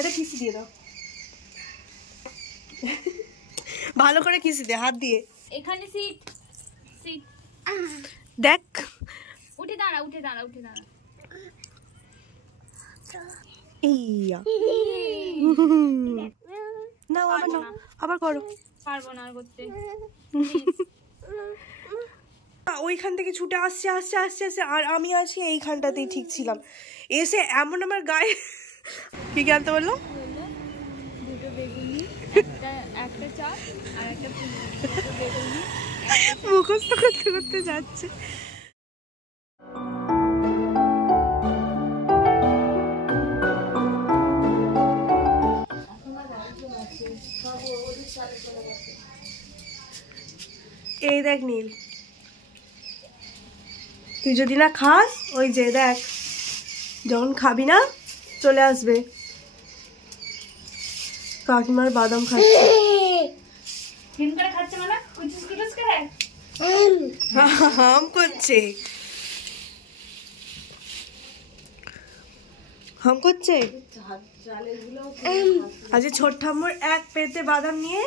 এটা কিসি দিয়ে দাও, ভালো করে কিসি দে হাত দিয়ে। এখানে সিট সিট দেখ, উঠে দাঁড়া উঠে দাঁড়া উঠে দাঁড়া। এইয়া না আবার না, আবার করো। পারবো না আর করতে। ওইখান থেকে ছুটে আসছে আসছে আসছে আসছে, আর আমি আছি এইখানটাতেই ঠিক ছিলাম, এসে এমন আমার গায়ে কি কি আনতে বললো, দুটো বেগুনি, একটা চাপ আর একটা বেগুনি মুখস্থ করতে করতে যাচ্ছে। এই দেখ নীল, তুই যদি না খাস ওই যে দেখ যখন খাবি না চলে আসবে। কাকিমার বাদাম খাচ্ছে, হাম করছে হাম করছে। আজকে ছোট ঠাম্মুর এক পেতে বাদাম নিয়ে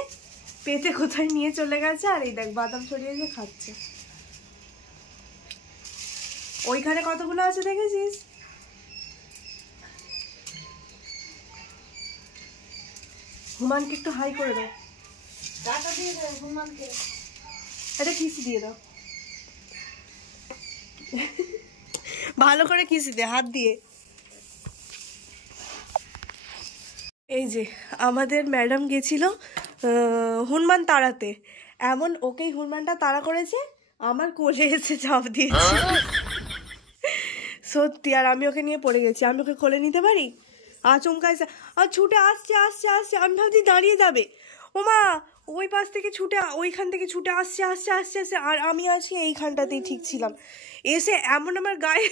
পেতে কোথায় নিয়ে চলে গেছে, আর এই দেখ বাদাম ছড়িয়ে খাচ্ছে। ওইখানে কতগুলো আছে দেখেছিস? হুমানকে একটু হাই করে দাও, টাকা দিয়ে দাও হুমানকে, এটা কিসি দিয়ে দাও, ভালো করে কিসি দে হাত দিয়ে। এই যে আমাদের ম্যাডাম গেছিল হনুমান তাড়াতে, এমন ওকেই হনুমানটা তাড়া করেছে, আমার কোলে এসে চাপ দিয়েছে সত্যি। আর আমি ওকে নিয়ে পড়ে গেছি, আমি ওকে কোলে নিতে পারি? আচমকাইছে আর ছুটে আসছে আসছে আসছে, আমি ভাবছি দাঁড়িয়ে যাবে, ওমা ওই পাশ থেকে ছুটে ওইখান থেকে ছুটে আসছে আসছে আসছে আসছে, আর আমি আছি এইখানটাতেই ঠিক ছিলাম, এসে এমন আমার গায়ে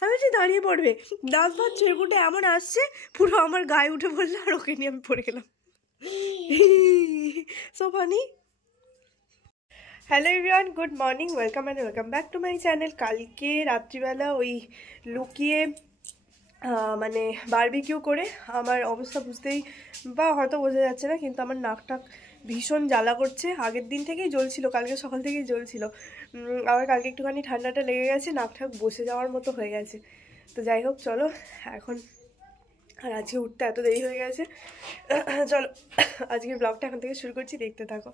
আমি বলছি দাঁড়িয়ে পড়বে, দাঁত ভাত ছেড়ে এমন আসছে পুরো আমার গায়ে উঠে পড়লো, আর ওকে নিয়ে আমি পড়ে গেলাম। So funny. Hello everyone, good morning, welcome and welcome back to my channel. কালকে রাত্রিবেলা ওই লুকিয়ে মানে বারবিকিউ করে আমার অবস্থা বুঝতেই বা হয়তো বোঝা যাচ্ছে না, কিন্তু আমার নাকটাক ভীষণ জ্বালা করছে, আগের দিন থেকেই জ্বলছিল, কালকে সকাল থেকেই জ্বলছিল, আবার কালকে একটুখানি ঠান্ডাটা লেগে গেছে, নাকটাক বসে যাওয়ার মতো হয়ে গেছে। তো যাই হোক চলো এখন, আর আজকে উঠতে এত দেরি হয়ে গেছে, চলো আজকের ব্লগটা এখন থেকে শুরু করছি, দেখতে থাকো।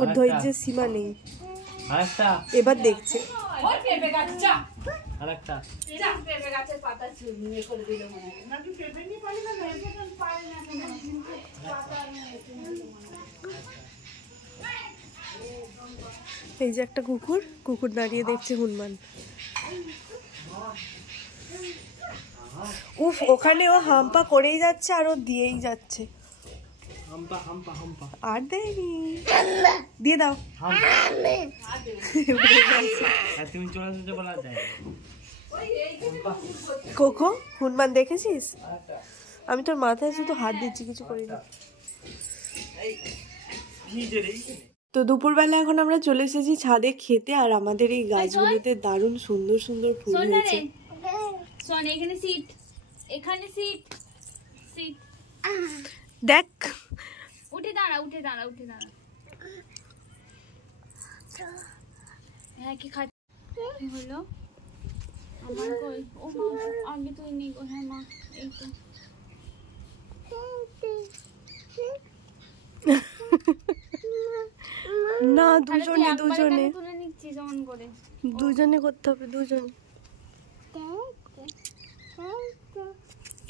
ওর ধৈর্যের সীমা নেই, এবার দেখছে। এই যে একটা কুকুর, কুকুর দাঁড়িয়ে দেখছে হনুমান। উফ, ওখানে ও হাম্পা করেই যাচ্ছে আর ও দিয়েই যাচ্ছে, আর দেয়নি, দিয়ে দাও। কোকো হনুমান দেখেছিস? আমি তোর মাথায় শুধু হাত দিচ্ছি, কিছু করিনি। তো দুপুরবেলা এখন আমরা চলে এসেছি ছাদে খেতে, আর আমাদের এই গাছগুলোতে দারুণ সুন্দর সুন্দর ফুল হয়েছে। শোন, এখানে সিট, এখানে সিট সিট দেখ, উঠে দাঁড়া উঠে দাঁড়া উঠে দাঁড়া। হ্যাঁ কি খাচ্ছি হলো আমার কই, ও মা আগে তুই নি গো। হ্যাঁ মা এই তো না দুজনে দুজনে তুলে নিচ্ছি যেমন করে, দুজনে করতে হবে, দুজনে।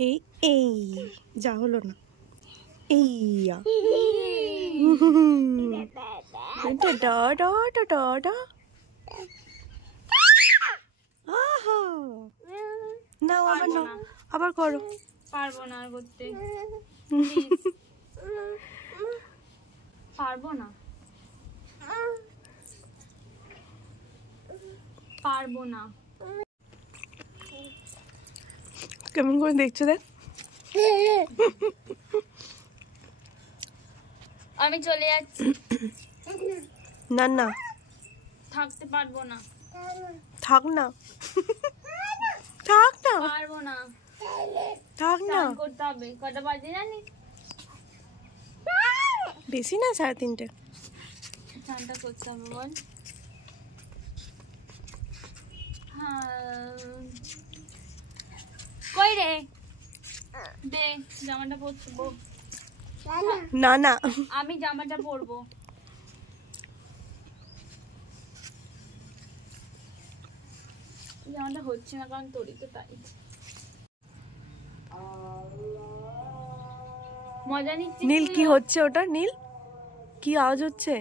এই এই যা হলো না, এইয়া না আবার না, আবার করো। পারবো না আর করতে, পারবো না পারবো না। কেমন করে দেখছো দেখ, আমি চলে যাচ্ছি। না না থাকতে পারবো না। থাক না থাক না পারবো না, থাক না। স্নান করতে হবে। কটা বাজে জানি? বেশি না, 3:30। স্নানটা করতে হবে বল। কই রে, দে জামাটা পরবো। না না আমি জামাটা পরবো। জামাটা হচ্ছে না কারণ তোরই তো তাই। মজা নিচ্ছি। নীল কি হচ্ছে ওটা? নীল কি আওয়াজ হচ্ছে?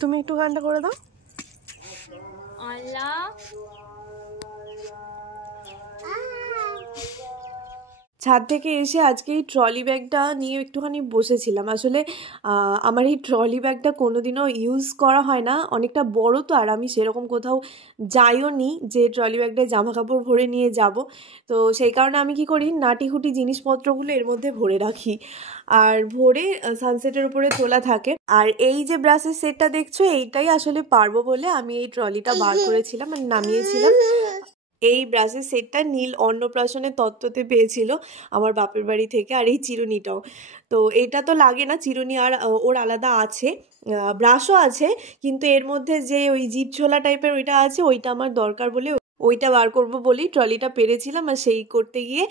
তুমি একটু গানটা করে দাও। আল্লাহ ছাদ থেকে এসে আজকে এই ট্রলি ব্যাগটা নিয়ে একটুখানি বসেছিলাম। আসলে আমার এই ট্রলি ব্যাগটা কোনোদিনও ইউজ করা হয় না, অনেকটা বড় তো, আর আমি সেরকম কোথাও যাইও নি যে ট্রলি ব্যাগটায় জামা কাপড় ভরে নিয়ে যাব। তো সেই কারণে আমি কি করি, নাটিহুটি জিনিসপত্রগুলো এর মধ্যে ভরে রাখি, আর ভরে সানসেটের উপরে তোলা থাকে। আর এই যে ব্রাশের সেটটা দেখছো, এইটাই আসলে পারবো বলে আমি এই ট্রলিটা বার করেছিলাম, মানে নামিয়েছিলাম। এই ব্রাশের সেটটা নীল অন্নপ্রাশনের তত্ত্বতে পেয়েছিল আমার বাপের বাড়ি থেকে। আর এই চিরুনিটাও তো, এটা তো লাগে না চিরুনি, আর ওর আলাদা আছে, ব্রাশও আছে, কিন্তু এর মধ্যে যে ওই জিভ ছোলা টাইপের ওইটা আছে, ওইটা আমার দরকার বলে ওইটা বার করব বলেই ট্রলিটা পেরেছিলাম। আর সেই করতে গিয়ে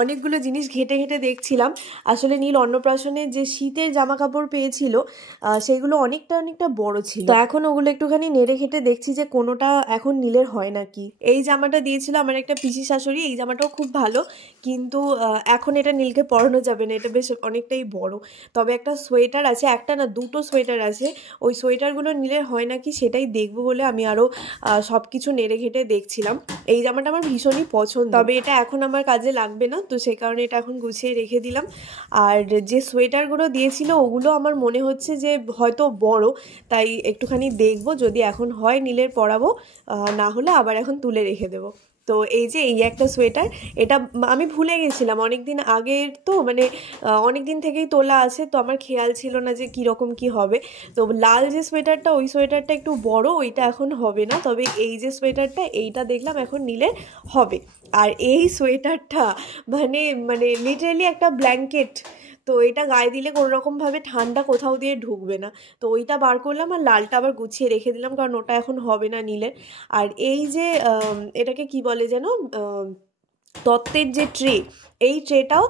অনেকগুলো জিনিস ঘেটে ঘেটে দেখছিলাম। আসলে নীল অন্নপ্রাশনে যে শীতের জামা কাপড় পেয়েছিল সেগুলো অনেকটা বড় ছিল, তো এখন ওগুলো একটুখানি নেড়ে ঘেটে দেখছি যে কোনোটা এখন নীলের হয় নাকি। এই জামাটা দিয়েছিল আমার একটা পিসি শাশুড়ি, এই জামাটাও খুব ভালো, কিন্তু এখন এটা নীলকে পরানো যাবে না, এটা বেশ অনেকটাই বড়। তবে একটা সোয়েটার আছে, একটা না দুটো সোয়েটার আছে, ওই সোয়েটারগুলো নীলের হয় নাকি সেটাই দেখবো বলে আমি আরও সব কিছু নেড়ে ঘেটে দেখছিলাম। এই জামাটা আমার ভীষণই পছন্দ, তবে এটা এখন আমার কাজে লাগবে না, তো সেই কারণে এটা এখন গুছিয়ে রেখে দিলাম। আর যে সোয়েটারগুলো দিয়েছিল ওগুলো আমার মনে হচ্ছে যে হয়তো বড়, তাই একটুখানি দেখবো, যদি এখন হয় নীলের পরাবো, না হলে আবার এখন তুলে রেখে দেবো। তো এই যে এই একটা সোয়েটার, এটা আমি ভুলে গেছিলাম অনেক দিন আগের, তো মানে অনেক দিন থেকেই তোলা আছে, তো আমার খেয়াল ছিল না যে কীরকম কি হবে। তো লাল যে সোয়েটারটা, ওই সোয়েটারটা একটু বড়, ওইটা এখন হবে না, তবে এই যে সোয়েটারটা এইটা দেখলাম এখন নিলে হবে। আর এই সোয়েটারটা মানে লিটারালি একটা ব্ল্যাঙ্কেট, তো এটা গায়ে দিলে কোনো রকমভাবে ঠান্ডা কোথাও দিয়ে ঢুকবে না। তো ওইটা বার করলাম, আর লালটা আবার গুছিয়ে রেখে দিলাম, কারণ ওটা এখন হবে না নীলের। আর এই যে এটাকে কি বলে যেন, তত্ত্বের যে ট্রে, এই ট্রেটাও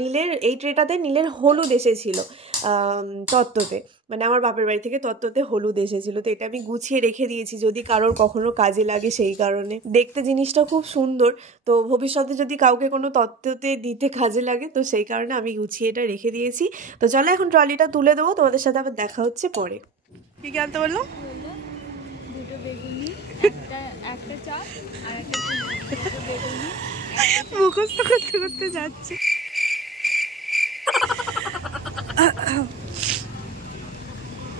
নীলের, এই ট্রেটাতে নীলের হলুদ এসেছিল তত্ত্বতে, মানে আমার বাপের বাড়ি থেকে তত্ত্বতে হলুদ এসেছিল। তো এটা আমি গুছিয়ে রেখে দিয়েছি যদি কারোর কখনো কাজে লাগে, সেই কারণে। দেখতে জিনিসটা খুব সুন্দর, তো ভবিষ্যতে যদি কাউকে কোনো তত্ত্বতে দিতে কাজে লাগে, তো সেই কারণে আমি গুছিয়ে এটা রেখে দিয়েছি। তো চলো এখন ট্রলিটা তুলে দেবো, তোমাদের সাথে আবার দেখা হচ্ছে পরে। কি আনতে বললো? দুটো বেগুনি, একটা চাপ আর একটা বেগুনি মুখস্থ করতে করতে যাচ্ছে।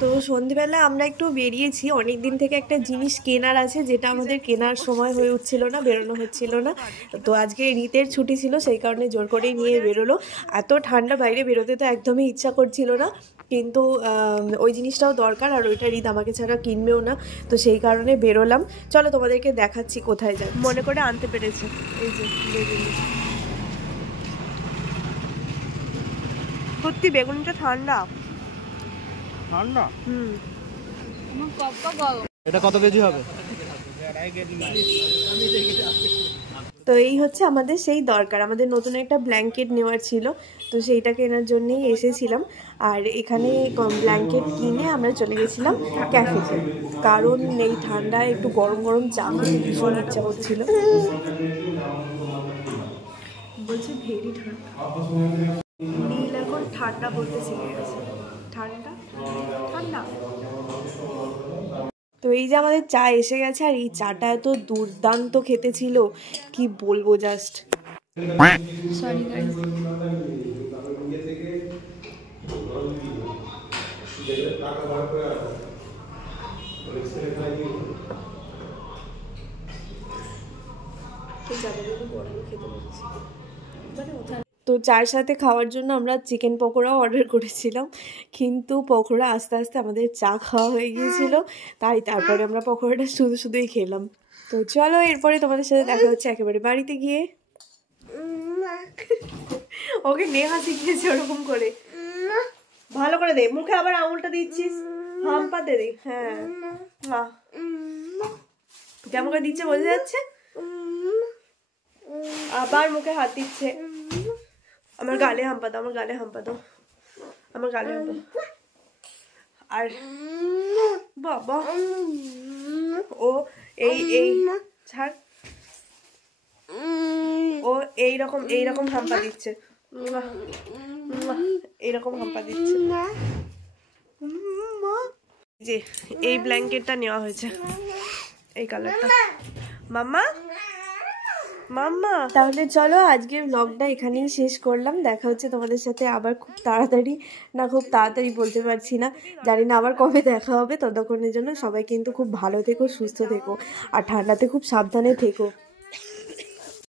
তো সন্ধেবেলা আমরা একটু বেরিয়েছি, অনেক দিন থেকে একটা জিনিস কেনার আছে, যেটা আমাদের কেনার সময় হয়ে উঠছিল না, বেরোনো হচ্ছিল না। তো আজকে রিতের ছুটি ছিল, সেই কারণে জোর করেই নিয়ে বেরোলো। এত ঠান্ডা, বাইরে বেরোতে তো একদমই ইচ্ছা করছিল না, কিন্তু ওই জিনিসটাও দরকার, আর ওইটা রিত আমাকে ছাড়া কিনবেও না, তো সেই কারণে বেরোলাম। চলো তোমাদেরকে দেখাচ্ছি কোথায় যাই, মনে করে আনতে পেরেছে। এই যে বেগুনি, সত্যি বেগুনিটা ঠান্ডা ঠান্ডা। আমার কপ্পা গরম। এটা কত কেজি হবে? তো এই হচ্ছে আমাদের সেই দরকার, আমাদের নতুন একটা ব্ল্যাঙ্কেট নেওয়ার ছিল, তো সেইটা কেনার জন্যই এসেছিলাম। আর এখানে ব্ল্যাঙ্কেট কিনে আমরা চলে গেছিলাম ক্যাফেতে, কারণ এই ঠান্ডায় একটু গরম গরম চা খেতে ভীষণ ইচ্ছা করছিল। বলছে ভেরি ঠান্ডা, নীল এখন ঠান্ডা বলতে শিখে গেছে। ঠান্ডা ঠান্ডা। তো এই যে আমাদের চা এসে গেছে, আর এই চাটা এত দুর্দান্ত খেতে ছিল, কি বলবো জাস্ট। Sorry guys. তো চার সাথে খাওয়ার জন্য আমরা চিকেন পকোড়াও অর্ডার করেছিলাম, কিন্তু পকোড়া আস্তে আস্তে আমাদের চা খাওয়া হয়ে গিয়েছিল, তাই তারপরে আমরা পকোড়াটা শুধুই খেলাম। তো চলো এরপরে তোমাদের সাথে দেখা হচ্ছে একেবারে বাড়িতে গিয়ে। ওকে নেহা শিখিয়েছে ওরকম করে, ভালো করে দে মুখে, আবার আঙুলটা দিচ্ছিস, হাম্পাতে দে। হ্যাঁ কেমন করে দিচ্ছে বোঝা যাচ্ছে, আবার মুখে হাত দিচ্ছে। আমার গালে হাম্পা দাও, আমার গালে হাম্পা দাও, আমার গালে হাম্পা দাও। আর বাবা ও এই ছাড়, ও এইরকম হাম্পা দিচ্ছে, এইরকম হাম্পা দিচ্ছে। যে এই ব্ল্যাঙ্কেটটা নেওয়া হয়েছে, এই কালারটা। মাম্মা মাম্মা, তাহলে চলো আজকের ব্লগটা এখানেই শেষ করলাম। দেখা হচ্ছে তোমাদের সাথে আবার খুব তাড়াতাড়ি বলতে পারছি না, জানি না আবার কবে দেখা হবে। ততক্ষণের জন্য সবাই কিন্তু খুব ভালো থেকো, সুস্থ থেকো, আর ঠান্ডাতে খুব সাবধানে থেকো।